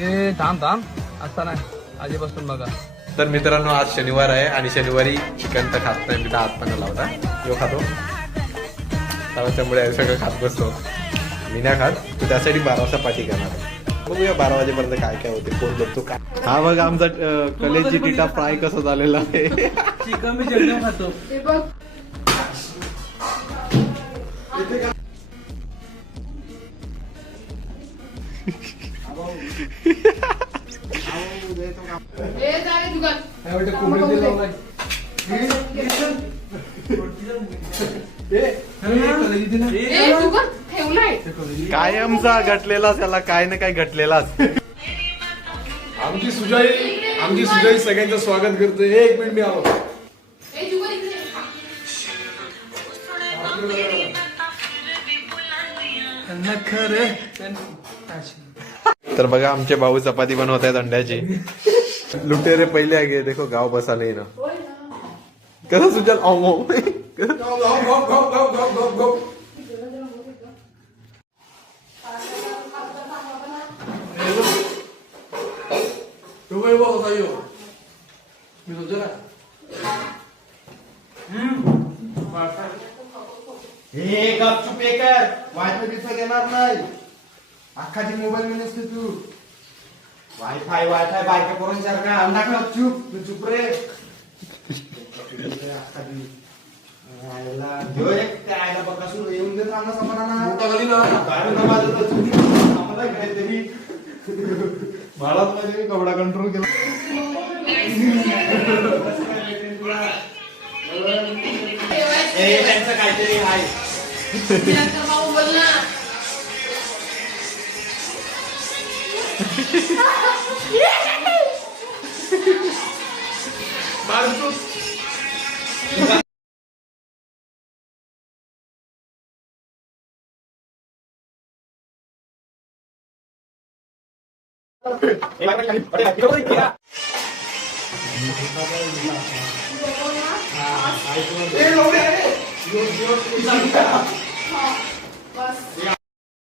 ए थांब थांब आता नाही आधीपासून बघा. तर मित्रांनो आज शनिवार आहे आणि शनिवारी चिकन तर खात नाही, मी हात पण लावता यो खातो त्यामुळे सगळं खात बसतो. मी नाही खात तू त्यासाठी 12 वाजता पाठी करणार. बघूया 12 वाजेपर्यंत काय काय होते, कोण बघतो काय. हा बघा आमचा कलेजी टिका फ्राय कसं झालेला आहे. चिकन मी जेवण खातो. कायमचा घटलेलाच याला काय ना काय घटलेलाच. आमची सुजाई सगळ्यांचं स्वागत करते. एक मिनिट मी आलो. तर बघा आमचे भाऊ चपाती बनवत आहेत अंड्याची. लुटेरे पहिले आगे देखो गाव बसाले ना कसं सुजल गपचूप कर वायफाय बिफाय देणार नाही. अख्खा ती मोबाईल मध्ये नसते तू. वायफाय बायका करून सारखा अंडा खात चूप तू चुप रे. आयला बघा सुरू येऊन देत राहणार समाना काहीतरी मला मी कपडा कंट्रोल केला. त्यांचं काहीतरी आहे.